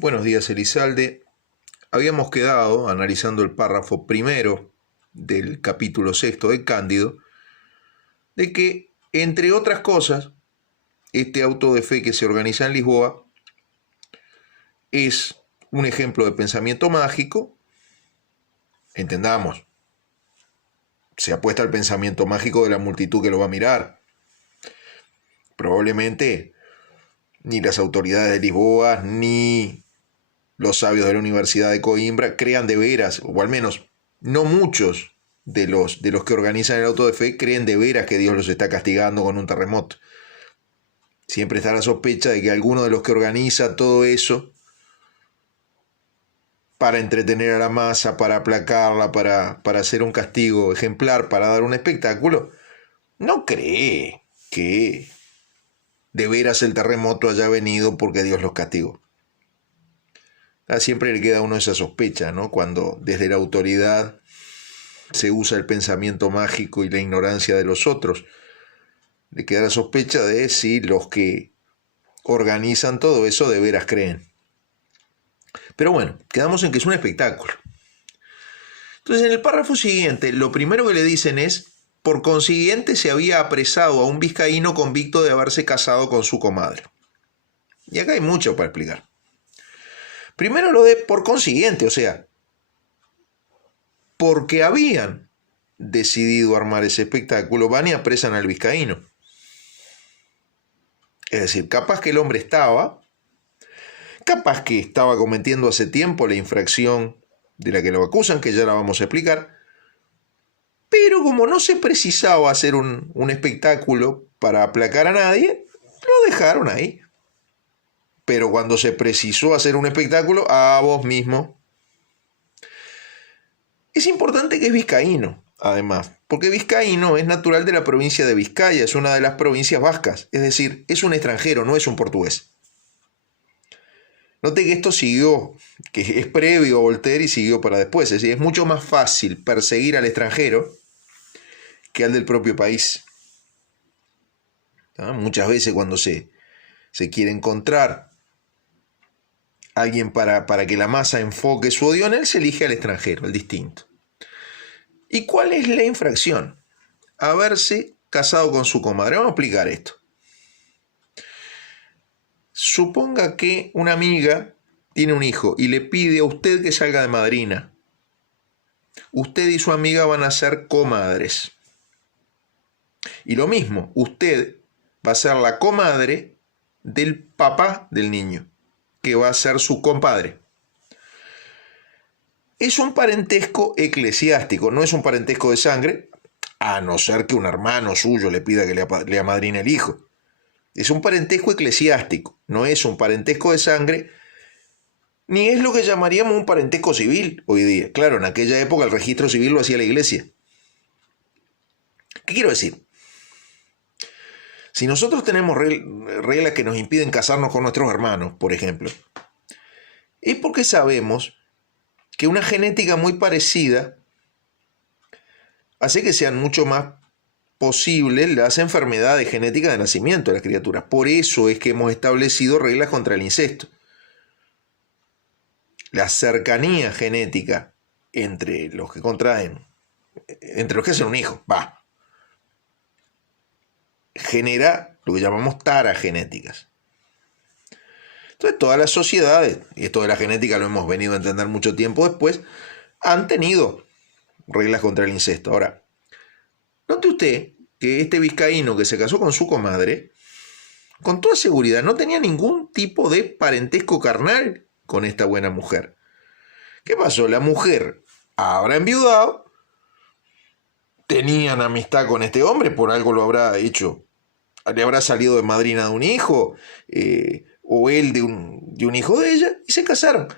Buenos días, Elizalde. Habíamos quedado, analizando el párrafo primero del capítulo sexto de Cándido, de que, entre otras cosas, este auto de fe que se organiza en Lisboa es un ejemplo de pensamiento mágico. Entendamos, se apuesta al pensamiento mágico de la multitud que lo va a mirar. Probablemente ni las autoridades de Lisboa ni los sabios de la Universidad de Coimbra crean de veras, o al menos no muchos de los que organizan el auto de fe creen de veras que Dios los está castigando con un terremoto. Siempre está la sospecha de que alguno de los que organiza todo eso para entretener a la masa, para aplacarla, para hacer un castigo ejemplar, para dar un espectáculo, no cree que de veras el terremoto haya venido porque Dios los castigó. Siempre le queda a uno esa sospecha, ¿no? Cuando desde la autoridad se usa el pensamiento mágico y la ignorancia de los otros. Le queda la sospecha de si los que organizan todo eso de veras creen. Pero bueno, quedamos en que es un espectáculo. Entonces, en el párrafo siguiente, lo primero que le dicen es: por consiguiente se había apresado a un vizcaíno convicto de haberse casado con su comadre. Y acá hay mucho para explicar. Primero lo de por consiguiente, o sea, porque habían decidido armar ese espectáculo, van y apresan al vizcaíno. Es decir, capaz que el hombre estaba cometiendo hace tiempo la infracción de la que lo acusan, que ya la vamos a explicar, pero como no se precisaba hacer un espectáculo para aplacar a nadie, lo dejaron ahí. Pero cuando se precisó hacer un espectáculo, a vos mismo. Es importante que es vizcaíno, además, porque vizcaíno es natural de la provincia de Vizcaya, es una de las provincias vascas, es decir, es un extranjero, no es un portugués. Note que esto siguió, que es previo a Voltaire y siguió para después, es decir, es mucho más fácil perseguir al extranjero que al del propio país. Muchas veces cuando se quiere encontrar alguien para que la masa enfoque su odio en él, se elige al extranjero, al distinto. ¿Y cuál es la infracción? Haberse casado con su comadre. Vamos a explicar esto. Suponga que una amiga tiene un hijo y le pide a usted que salga de madrina. Usted y su amiga van a ser comadres. Y lo mismo, usted va a ser la comadre del papá del niño, que va a ser su compadre. Es un parentesco eclesiástico, no es un parentesco de sangre, a no ser que un hermano suyo le pida que le amadrine el hijo. Es un parentesco eclesiástico, no es un parentesco de sangre, ni es lo que llamaríamos un parentesco civil hoy día. Claro, en aquella época el registro civil lo hacía la iglesia. ¿Qué quiero decir? Si nosotros tenemos reglas que nos impiden casarnos con nuestros hermanos, por ejemplo, es porque sabemos que una genética muy parecida hace que sean mucho más posibles las enfermedades genéticas de nacimiento de las criaturas. Por eso es que hemos establecido reglas contra el incesto. La cercanía genética entre los que contraen, entre los que hacen un hijo, genera lo que llamamos taras genéticas. Entonces todas las sociedades, y esto de la genética lo hemos venido a entender mucho tiempo después, han tenido reglas contra el incesto. Ahora, note usted que este vizcaíno que se casó con su comadre, con toda seguridad no tenía ningún tipo de parentesco carnal con esta buena mujer. ¿Qué pasó? La mujer habrá enviudado, tenían amistad con este hombre, por algo lo habrá hecho, le habrá salido de madrina de un hijo, o él de un hijo de ella, y se casaron.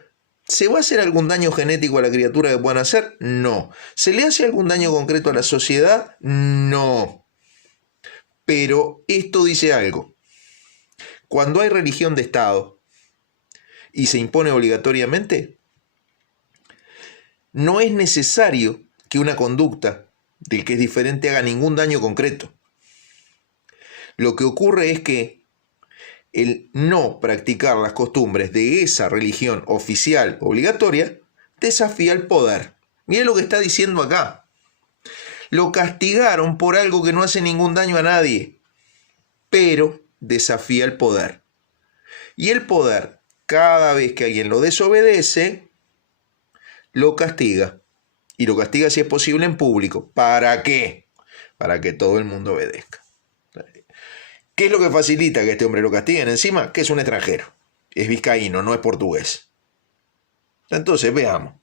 ¿Se va a hacer algún daño genético a la criatura que puedan hacer? No. ¿Se le hace algún daño concreto a la sociedad? No. Pero esto dice algo. Cuando hay religión de Estado y se impone obligatoriamente, no es necesario que una conducta del que es diferente haga ningún daño concreto. Lo que ocurre es que el no practicar las costumbres de esa religión oficial obligatoria desafía el poder. Miren lo que está diciendo acá. Lo castigaron por algo que no hace ningún daño a nadie, pero desafía el poder. Y el poder, cada vez que alguien lo desobedece, lo castiga. Y lo castiga si es posible en público. ¿Para qué? Para que todo el mundo obedezca. ¿Qué es lo que facilita que este hombre lo castiguen encima? Que es un extranjero. Es vizcaíno, no es portugués. Entonces, veamos.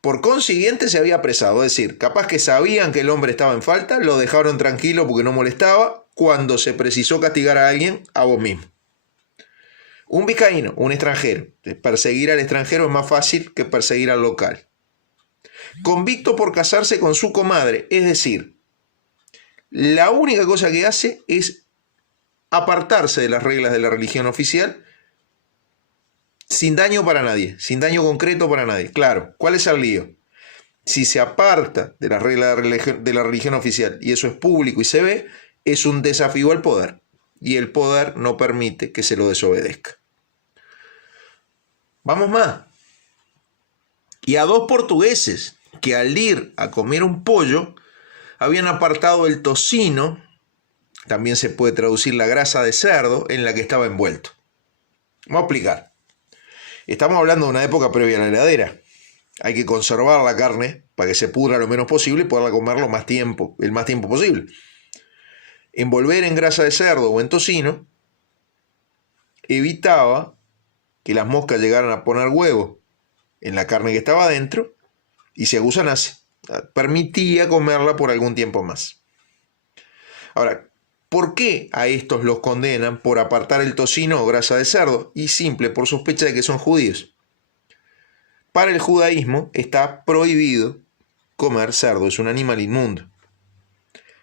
Por consiguiente se había apresado, es decir, capaz que sabían que el hombre estaba en falta, lo dejaron tranquilo porque no molestaba. Cuando se precisó castigar a alguien, a vos mismo. Un vizcaíno, un extranjero. Perseguir al extranjero es más fácil que perseguir al local. Convicto por casarse con su comadre, es decir, la única cosa que hace es apartarse de las reglas de la religión oficial sin daño para nadie, sin daño concreto para nadie. Claro, ¿cuál es el lío? Si se aparta de las reglas de la religión oficial y eso es público y se ve, es un desafío al poder. Y el poder no permite que se lo desobedezca. Vamos más. Y a dos portugueses que al ir a comer un pollo habían apartado el tocino, también se puede traducir la grasa de cerdo, en la que estaba envuelto. Vamos a explicar. Estamos hablando de una época previa a la heladera. Hay que conservar la carne para que se pudra lo menos posible y poderla comer el más tiempo posible. Envolver en grasa de cerdo o en tocino evitaba que las moscas llegaran a poner huevo en la carne que estaba adentro y se gusanase. Permitía comerla por algún tiempo más. Ahora, ¿por qué a estos los condenan por apartar el tocino o grasa de cerdo? Y simple, por sospecha de que son judíos. Para el judaísmo está prohibido comer cerdo, es un animal inmundo.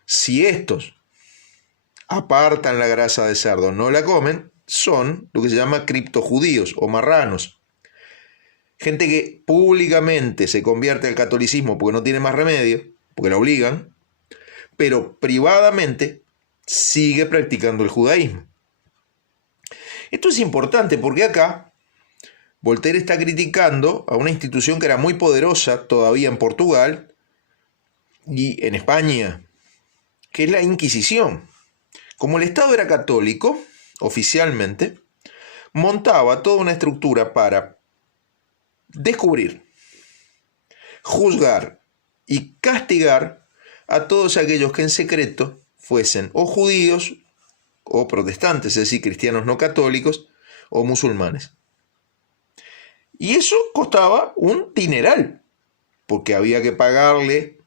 Si estos apartan la grasa de cerdo, no la comen, son lo que se llama criptojudíos o marranos. Gente que públicamente se convierte al catolicismo porque no tiene más remedio, porque la obligan, pero privadamente sigue practicando el judaísmo. Esto es importante porque acá Voltaire está criticando a una institución que era muy poderosa todavía en Portugal y en España, que es la Inquisición. Como el Estado era católico, oficialmente, montaba toda una estructura para descubrir, juzgar y castigar a todos aquellos que en secreto fuesen o judíos o protestantes, es decir, cristianos no católicos o musulmanes. Y eso costaba un dineral, porque había que pagarle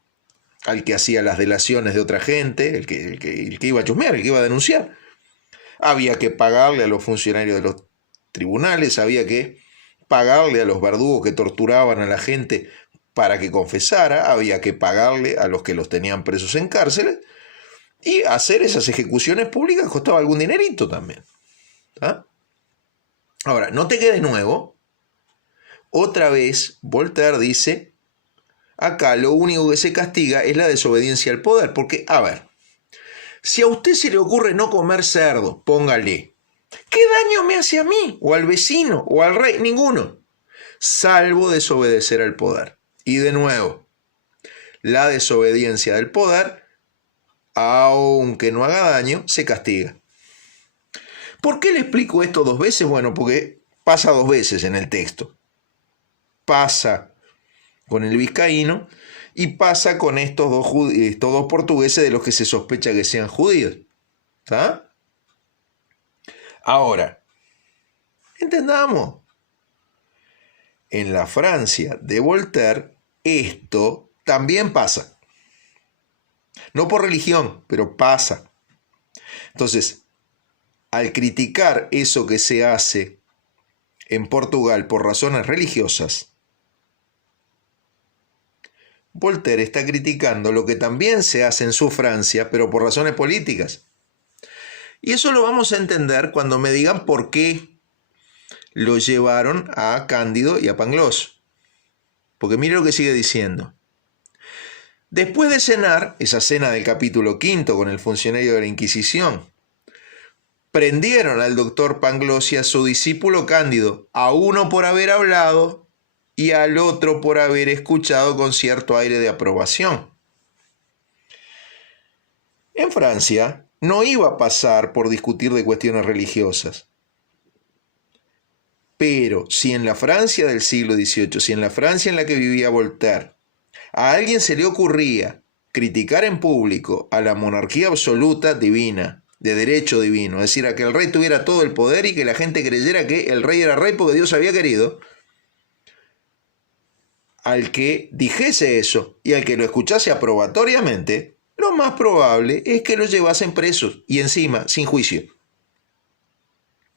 al que hacía las delaciones de otra gente, el que iba a chusmear, el que iba a denunciar. Había que pagarle a los funcionarios de los tribunales, había que pagarle a los verdugos que torturaban a la gente para que confesara, había que pagarle a los que los tenían presos en cárceles, y hacer esas ejecuciones públicas costaba algún dinerito también. ¿Ah? Ahora, note que de nuevo, otra vez Voltaire dice, acá lo único que se castiga es la desobediencia al poder, porque, a ver, si a usted se le ocurre no comer cerdo, póngale, ¿qué daño me hace a mí, o al vecino, o al rey? Ninguno, salvo desobedecer al poder. Y de nuevo, la desobediencia del poder, aunque no haga daño, se castiga. ¿Por qué le explico esto dos veces? Bueno, porque pasa dos veces en el texto. Pasa con el vizcaíno y pasa con estos dos portugueses de los que se sospecha que sean judíos. ¿Está? Ahora, entendamos, en la Francia de Voltaire esto también pasa. No por religión, pero pasa. Entonces, al criticar eso que se hace en Portugal por razones religiosas, Voltaire está criticando lo que también se hace en su Francia, pero por razones políticas. Y eso lo vamos a entender cuando me digan por qué lo llevaron a Cándido y a Pangloss. Porque mire lo que sigue diciendo. Después de cenar, esa cena del capítulo 5 con el funcionario de la Inquisición, prendieron al doctor Pangloss y a su discípulo Cándido, a uno por haber hablado y al otro por haber escuchado con cierto aire de aprobación. En Francia no iba a pasar por discutir de cuestiones religiosas. Pero si en la Francia del siglo XVIII, si en la Francia en la que vivía Voltaire, a alguien se le ocurría criticar en público a la monarquía absoluta divina, de derecho divino, es decir, a que el rey tuviera todo el poder y que la gente creyera que el rey era rey porque Dios había querido, al que dijese eso y al que lo escuchase aprobatoriamente, lo más probable es que lo llevasen presos y encima sin juicio.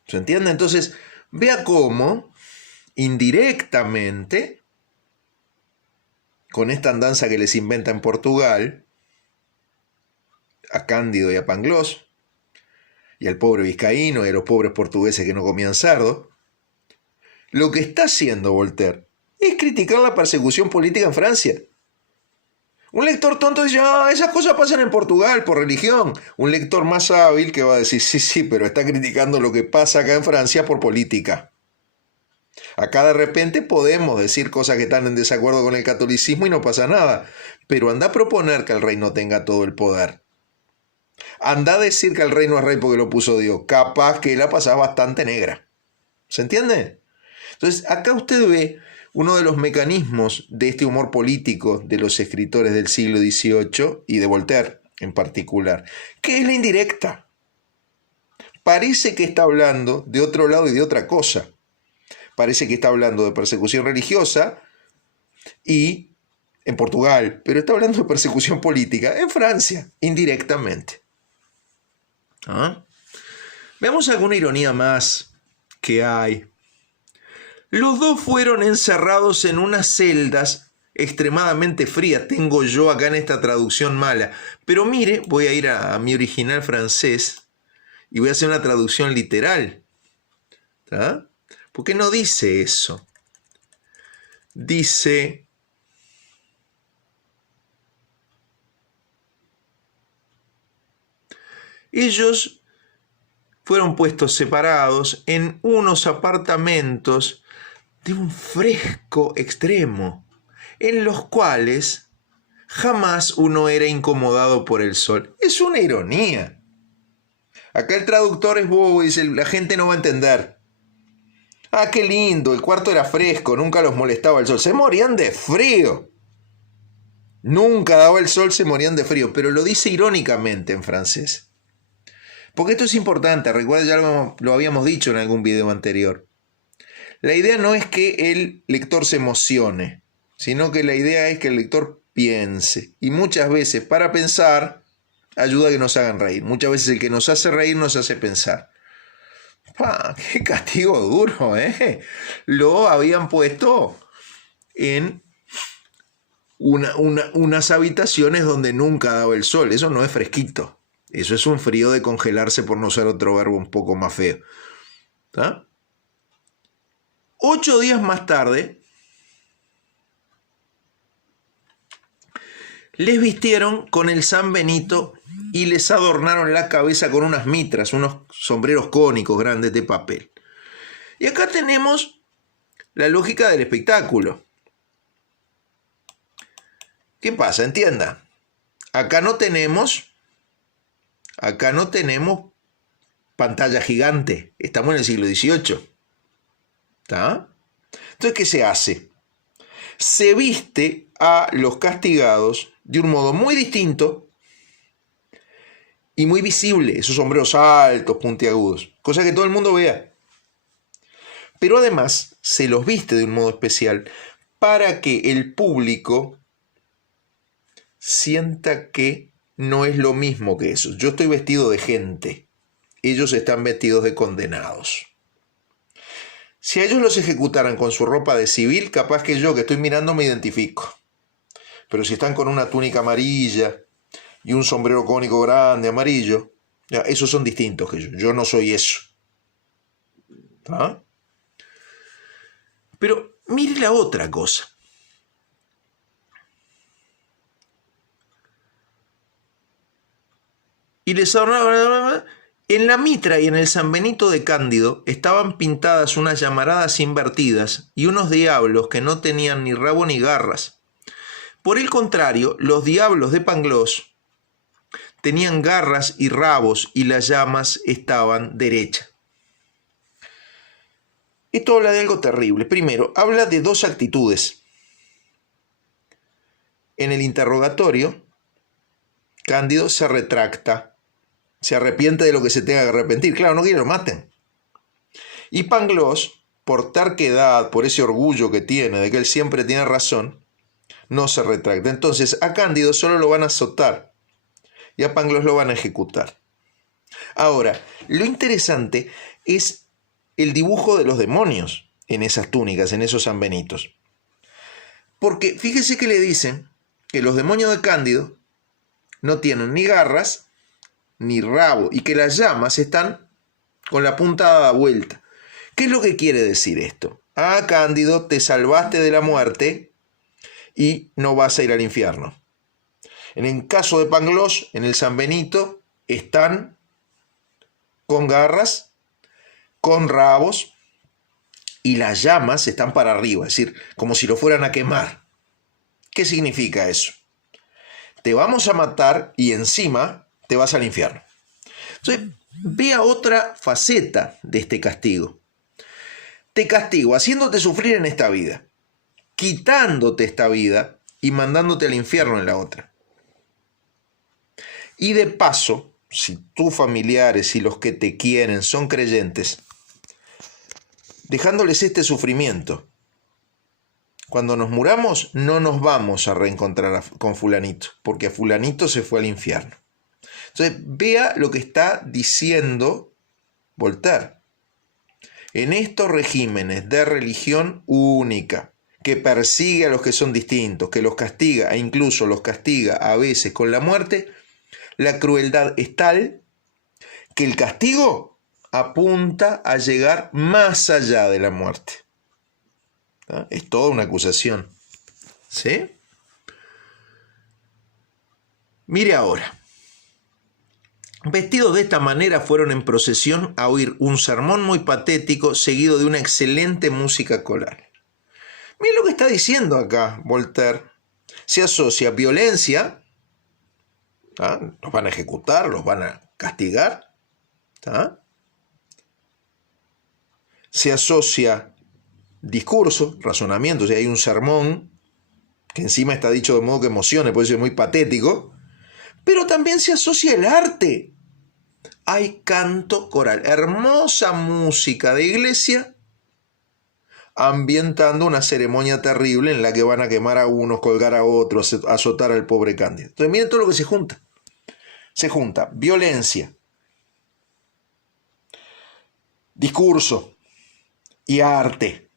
¿Se entiende? Entonces, vea cómo indirectamente, con esta andanza que les inventa en Portugal, a Cándido y a Pangloss, y al pobre vizcaíno y a los pobres portugueses que no comían cerdo, lo que está haciendo Voltaire es criticar la persecución política en Francia. Un lector tonto dice, esas cosas pasan en Portugal por religión. Un lector más hábil que va a decir, sí, pero está criticando lo que pasa acá en Francia por política. Acá de repente podemos decir cosas que están en desacuerdo con el catolicismo y no pasa nada. Pero anda a proponer que el rey no tenga todo el poder. Anda a decir que el rey no es rey porque lo puso Dios. Capaz que la pasaba bastante negra. ¿Se entiende? Entonces, acá usted ve uno de los mecanismos de este humor político de los escritores del siglo XVIII y de Voltaire en particular, que es la indirecta. Parece que está hablando de otro lado y de otra cosa. Parece que está hablando de persecución religiosa y en Portugal, pero está hablando de persecución política en Francia, indirectamente. Veamos alguna ironía más que hay. Los dos fueron encerrados en unas celdas extremadamente frías. Tengo yo acá en esta traducción mala. Pero mire, voy a ir a mi original francés y voy a hacer una traducción literal. ¿Tá? ¿Por qué no dice eso? Dice... Ellos fueron puestos separados en unos apartamentos de un fresco extremo, en los cuales jamás uno era incomodado por el sol. Es una ironía. Acá el traductor es bobo y dice, la gente no va a entender. Qué lindo, el cuarto era fresco, nunca los molestaba el sol. Se morían de frío. Nunca daba el sol, se morían de frío, pero lo dice irónicamente en francés. Porque esto es importante, recuerda, ya lo habíamos dicho en algún video anterior. La idea no es que el lector se emocione, sino que la idea es que el lector piense. Y muchas veces, para pensar, ayuda a que nos hagan reír. Muchas veces el que nos hace reír nos hace pensar. ¡Qué castigo duro! Lo habían puesto en unas habitaciones donde nunca daba el sol. Eso no es fresquito. Eso es un frío de congelarse, por no usar otro verbo un poco más feo. ¿Está? 8 días más tarde, les vistieron con el San Benito y les adornaron la cabeza con unas mitras, unos sombreros cónicos grandes de papel. Y acá tenemos la lógica del espectáculo. ¿Qué pasa? Entienda. Acá no tenemos pantalla gigante. Estamos en el siglo XVIII. ¿Está? Entonces, ¿qué se hace? Se viste a los castigados de un modo muy distinto y muy visible, esos sombreros altos, puntiagudos, cosa que todo el mundo vea. Pero además se los viste de un modo especial para que el público sienta que no es lo mismo que eso. Yo estoy vestido de gente, ellos están vestidos de condenados. Si a ellos los ejecutaran con su ropa de civil, capaz que yo que estoy mirando me identifico. Pero si están con una túnica amarilla y un sombrero cónico grande amarillo, ya, esos son distintos que yo. Yo no soy eso. ¿Ah? Pero mire la otra cosa. Y les adornaron, En la mitra y en el San Benito de Cándido estaban pintadas unas llamaradas invertidas y unos diablos que no tenían ni rabo ni garras. Por el contrario, los diablos de Pangloss tenían garras y rabos y las llamas estaban derechas. Esto habla de algo terrible. Primero, habla de dos actitudes. En el interrogatorio, Cándido se retracta, se arrepiente de lo que se tenga que arrepentir. Claro, no quiere que lo maten. Y Pangloss, por terquedad, por ese orgullo que tiene de que él siempre tiene razón, no se retracta. Entonces a Cándido solo lo van a azotar y a Pangloss lo van a ejecutar. Ahora, lo interesante es el dibujo de los demonios en esas túnicas, en esos sanbenitos. Porque fíjese que le dicen que los demonios de Cándido no tienen ni garras ni rabo y que las llamas están con la punta dada vuelta. ¿Qué es lo que quiere decir esto? Ah, Cándido, te salvaste de la muerte y no vas a ir al infierno. En el caso de Pangloss, en el San Benito, están con garras, con rabos y las llamas están para arriba, es decir, como si lo fueran a quemar. ¿Qué significa eso? Te vamos a matar y encima te vas al infierno. Entonces, vea otra faceta de este castigo. Te castigo haciéndote sufrir en esta vida, quitándote esta vida y mandándote al infierno en la otra. Y de paso, si tus familiares y los que te quieren son creyentes, dejándoles este sufrimiento. Cuando nos muramos no nos vamos a reencontrar con fulanito, porque a fulanito se fue al infierno. Entonces, vea lo que está diciendo Voltaire. En estos regímenes de religión única, que persigue a los que son distintos, que los castiga e incluso los castiga a veces con la muerte, la crueldad es tal que el castigo apunta a llegar más allá de la muerte. ¿Ah? Es toda una acusación. ¿Sí? Mire ahora. Vestidos de esta manera fueron en procesión a oír un sermón muy patético seguido de una excelente música coral. Mire lo que está diciendo acá Voltaire. Se asocia violencia, ¿ah? Los van a ejecutar, los van a castigar, ¿ah? Se asocia discurso, razonamiento, o sea, hay un sermón que encima está dicho de modo que emocione, puede ser muy patético, pero también se asocia el arte. Hay canto coral, hermosa música de iglesia, ambientando una ceremonia terrible en la que van a quemar a unos, colgar a otros, azotar al pobre Cándido. Entonces miren todo lo que se junta. Se junta violencia, discurso y arte.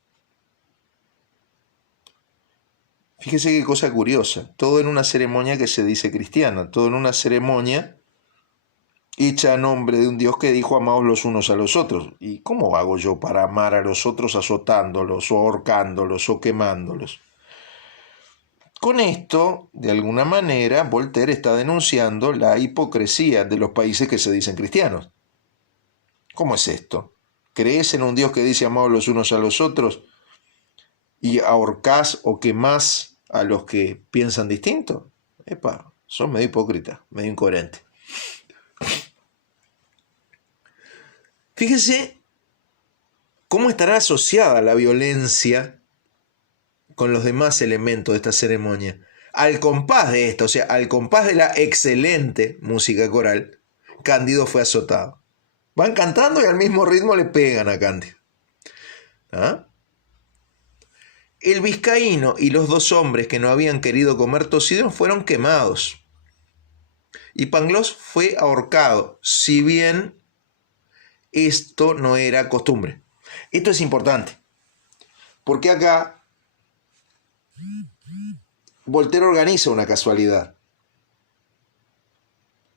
Fíjese qué cosa curiosa, todo en una ceremonia que se dice cristiana, todo en una ceremonia hecha a nombre de un Dios que dijo amaos los unos a los otros. ¿Y cómo hago yo para amar a los otros azotándolos o ahorcándolos o quemándolos? Con esto, de alguna manera, Voltaire está denunciando la hipocresía de los países que se dicen cristianos. ¿Cómo es esto? ¿Crees en un Dios que dice amaos los unos a los otros y ahorcás o quemás a los que piensan distinto? Epa, son medio hipócritas, medio incoherentes. Fíjese cómo estará asociada la violencia con los demás elementos de esta ceremonia. Al compás de esta, o sea, al compás de la excelente música coral, Cándido fue azotado. Van cantando y al mismo ritmo le pegan a Cándido. ¿Ah? El vizcaíno y los dos hombres que no habían querido comer tocino fueron quemados. Y Pangloss fue ahorcado, si bien esto no era costumbre. Esto es importante, porque acá Voltaire organiza una casualidad.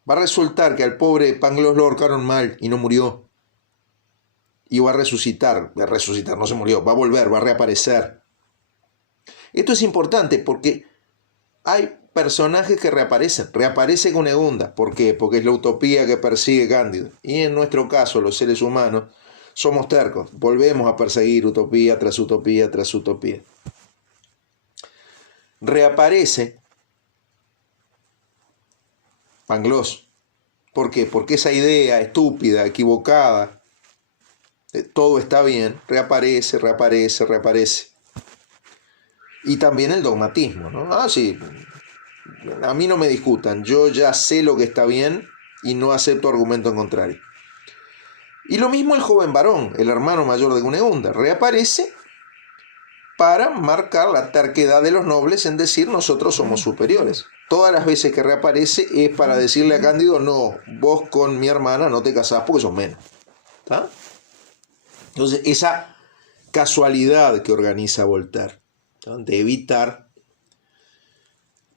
Va a resultar que al pobre Pangloss lo ahorcaron mal y no murió. Y va a resucitar, no se murió, va a volver, va a reaparecer. Esto es importante porque hay personajes que reaparecen. Reaparece Cunegunda. ¿Por qué? Porque es la utopía que persigue Cándido. Y en nuestro caso, los seres humanos, somos tercos. Volvemos a perseguir utopía tras utopía tras utopía. Reaparece Pangloss. ¿Por qué? Porque esa idea estúpida, equivocada, todo está bien, reaparece. Y también el dogmatismo, ¿no? Ah, sí, a mí no me discutan, yo ya sé lo que está bien y no acepto argumento en contrario. Y lo mismo el joven varón, el hermano mayor de Cunegunda, reaparece para marcar la terquedad de los nobles en decir nosotros somos superiores. Todas las veces que reaparece es para decirle a Cándido, no, vos con mi hermana no te casás porque sos menos. ¿Está? Entonces, esa casualidad que organiza Voltaire, ¿no? De evitar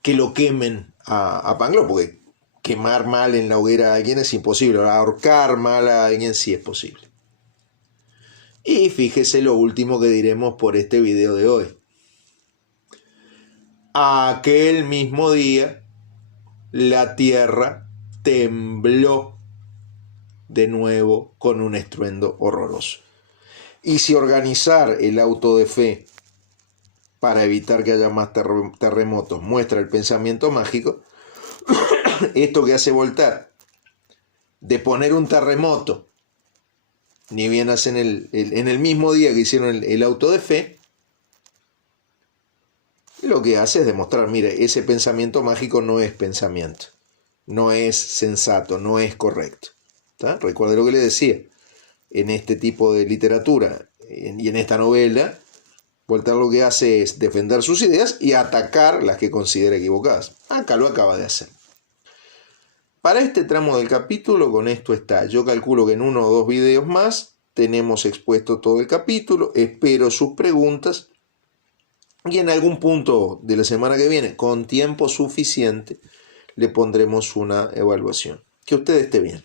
que lo quemen a Pangloss, porque quemar mal en la hoguera a alguien es imposible, ahorcar mal a alguien sí es posible. Y fíjese lo último que diremos por este video de hoy. Aquel mismo día, la tierra tembló de nuevo con un estruendo horroroso. Y si organizar el auto de fe para evitar que haya más terremotos muestra el pensamiento mágico, esto que hace Voltaire de poner un terremoto, ni bien hacen en el mismo día que hicieron el auto de fe, lo que hace es demostrar, mire, ese pensamiento mágico no es pensamiento, no es sensato, no es correcto. ¿Está? Recuerde lo que le decía, en este tipo de literatura y en esta novela, Voltaire lo que hace es defender sus ideas y atacar las que considera equivocadas. Acá lo acaba de hacer. Para este tramo del capítulo, con esto está. Yo calculo que en 1 o 2 videos más tenemos expuesto todo el capítulo. Espero sus preguntas. Y en algún punto de la semana que viene, con tiempo suficiente, le pondremos una evaluación. Que usted esté bien.